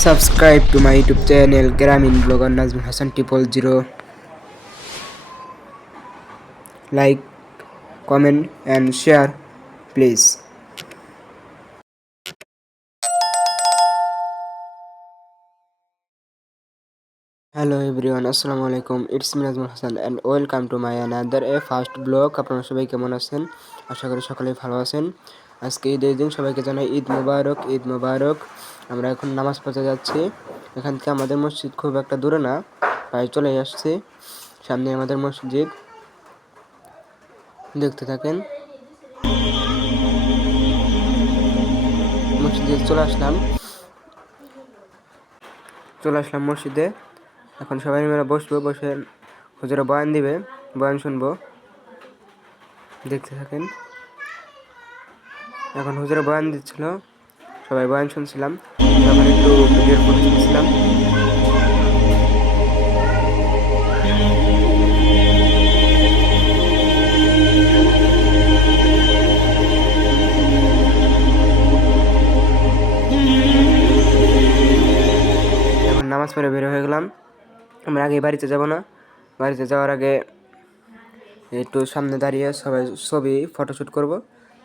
Subscribe to my YouTube channel Gramin Blogger Nazmul Hassan 000. Like, comment and share please. Hello everyone, Assalamu alaikum. It's me Nazmul Hassan and welcome to my another first blog. আপনারা সবাই কেমন আছেন? আশা করি সকলেই ভালো আছেন। আজকে ঈদের দিন সবাইকে জানাই ঈদ মোবারক। আমরা এখন নামাজ পড়তে যাচ্ছি। এখান থেকে আমাদের মসজিদ খুব একটা দূরে না, প্রায় চলে আসছে। সামনে আমাদের মসজিদ, দেখতে থাকেন। মসজিদে চলে আসলাম মসজিদে। এখন সবাই মিলে বসে হুজুরা বয়ান দিবে, বয়ান শুনবো, দেখতে থাকেন। এখন হুজুরা বয়ান দিচ্ছিল, সবাই বয়ান শুনছিলাম, তখন একটু ভিডিওর ফটো শুনছিলাম। এখন নামাজ পড়ে বের হয়ে গেলাম। আমরা আগে বাড়িতে যাব না, বাড়িতে যাওয়ার আগে একটু সামনে দাঁড়িয়ে সবাই ছবি ফটোশ্যুট করব,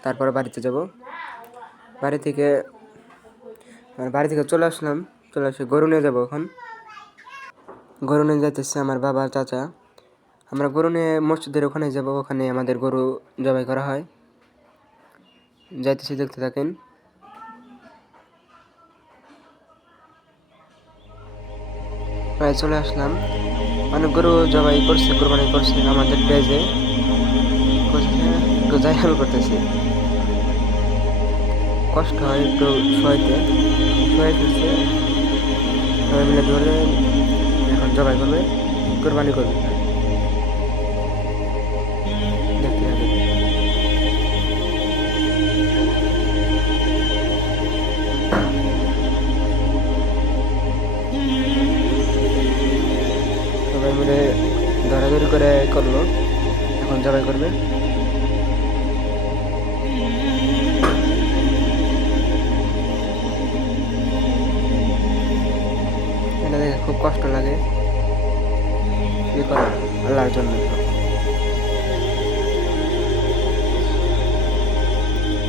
তারপরে বাড়িতে যাব। বাড়ি থেকে চলে এসে গরু নিয়ে যাবো। এখন গরু নিয়ে যাইতেছে আমার বাবা চাচা। আমরা গরু নিয়ে মসজিদের ওখানে যাব, ওখানে আমাদের গরু জবাই করা হয়। যাইতেছি, দেখতে থাকেন। প্রায় চলে আসলাম। অনেক গরু জবাই করছে, কোরবানি করছে আমাদের পেজে, একটু জায়গা করতেছি। কষ্ট হয় একটু শোয়াইতে ফেলছে। সবাই মিলে ধরে এখন জবাই করবে, কোরবানি করবে। দেখতে হবে। সবাই মিলে ধরাধরি করে করলো, এখন জবাই করবে। এটা দেখে খুব কষ্ট লাগে, কি করার, আল্লাহর জন্য।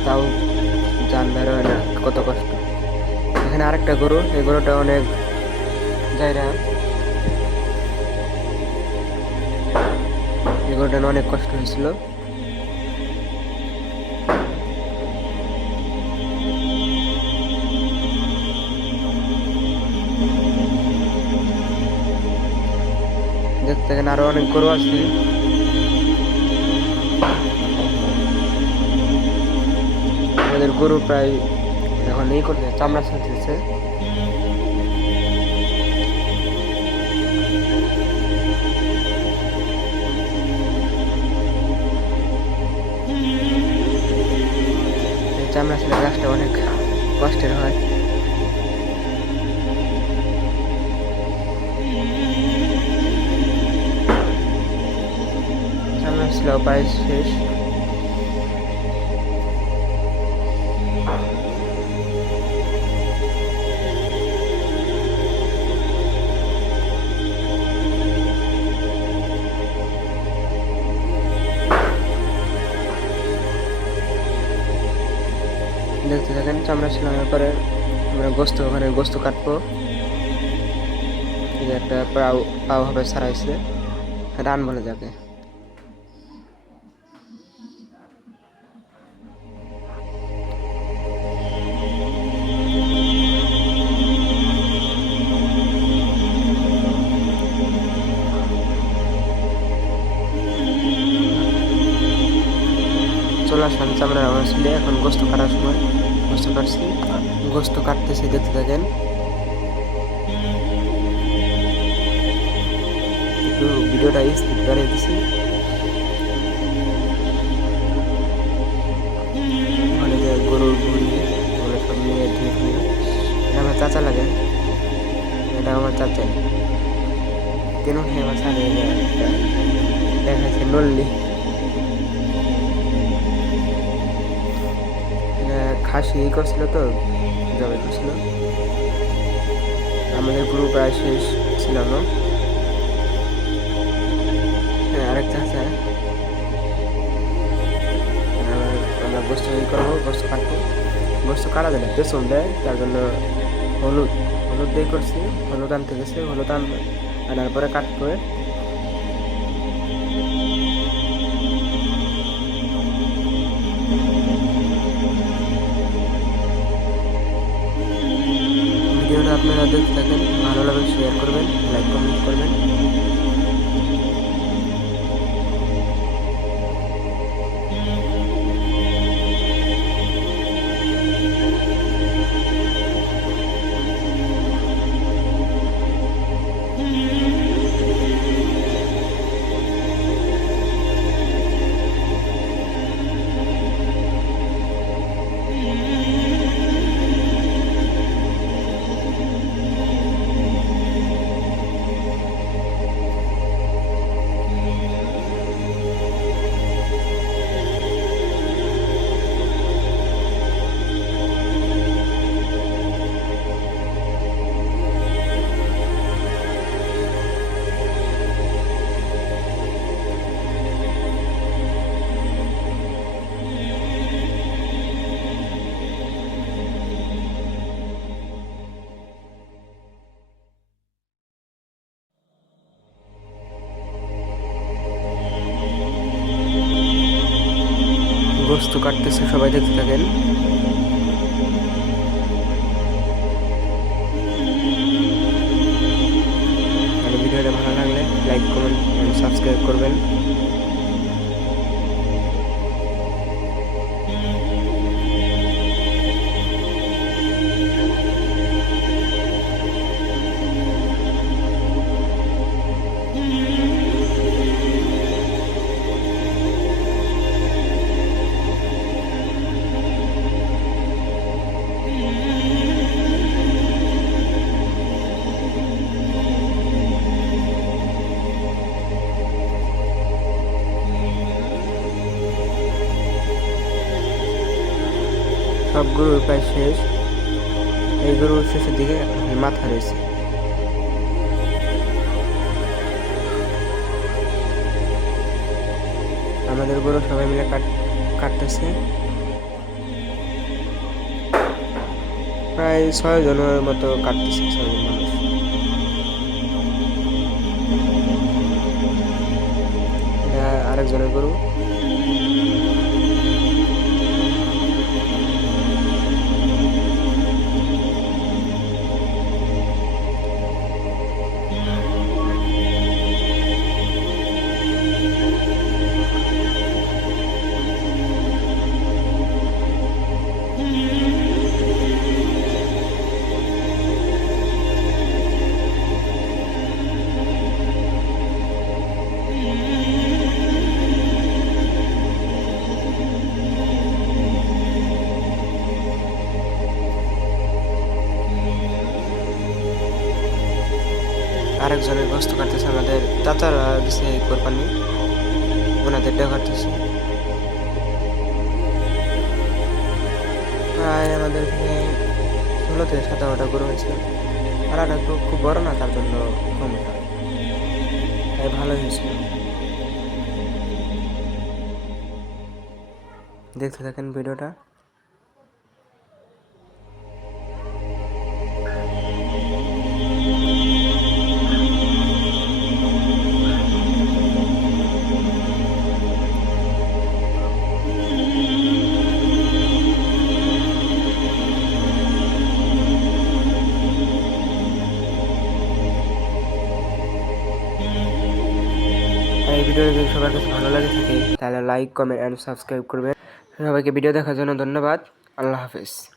তাও জান বের হয় না, কত কষ্ট। এখানে আরেকটা গরু, এই গরুটা অনেক জায়গা, এই গরুটা অনেক কষ্ট হয়েছিল। দেখতে থাকেন, আরো অনেক গরু আছে। আমাদের গরু প্রায় এখন এই করতে চামড়া ছাড়তেছে। চামড়া ছাড়া গাছটা অনেক কষ্টের হয়। চামড়া ছিল প্রায় শেষ। দেখতে থাকেন, চামড়া ছিলানোর পরে আমরা গোস্ত কাটবো। একটা পাও হবে ছাড়াইছে, রান বলে যাকে। চলে আসলাম চামড়া ছিলে। এখন গোস্ত কাটার সময় গোস্ত কাটতেছি, দেখতে থাকেন। একটু ভিডিওটা স্পিড বাড়িয়ে দিছি। ওখানে যে গরুর ভুড়ি ওগুলো সব নিয়ে ধুয়ে ফেলে। এটা আমার চাচা লাগে, এটা আমার চাচাই কেন আমার সাথে দেখাচ্ছে নল্লি। খাসি করছিল তো, জবাই করছিল। আমাদের গরু প্রায় শেষ ছিল না। আরেকটা আছে, আমরা গোস্ত করবো, গোস্ত কাটবো, গোস্ত কাটা যায় না, পেছন দেয়, তার জন্য হলুদ হলুদ দিয়ে করছি। হলুদ আনতে গেছে, হলুদ আনার পরে কাটবো। ভিডিওটা আপনারা দেখতে থাকেন, ভালো লাগলে শেয়ার করবেন, লাইক কমেন্ট করবেন। গোস্ত কাটতেছে, সবাই দেখতে থাকেন। আর ভিডিওটা ভালো লাগলে লাইক কমেন্ট এন্ড সাবস্ক্রাইব করবেন। সব গরুর প্রায় শেষ, এই গরুর শেষের দিকে একটা মাথা রয়েছে। আমাদের গরু সবাই মিলে কাটতেছে, প্রায় 6 জনের মতো কাটতেছে, 6 জন মানুষ। আরেকজনের গরু। আরেকজনের গোস্ত কাটতেছে, আমাদের চাচারা দিছে কোরবানি, ওনাদেরটাও কাটতেছে। প্রায় আমাদের এখানে 16 থেকে 17টা গরু হয়েছে। আর এটা তো খুব বড় না, তার জন্য কম হয়, তাই ভালোই হয়েছিল। দেখতে থাকেন ভিডিওটা। এই ভিডিওটা যদি সবার কাছে ভালো লাগে থাকে তাহলে লাইক কমেন্ট অ্যান্ড সাবস্ক্রাইব করবেন। সবাইকে ভিডিও দেখার জন্য ধন্যবাদ। আল্লাহ হাফেজ।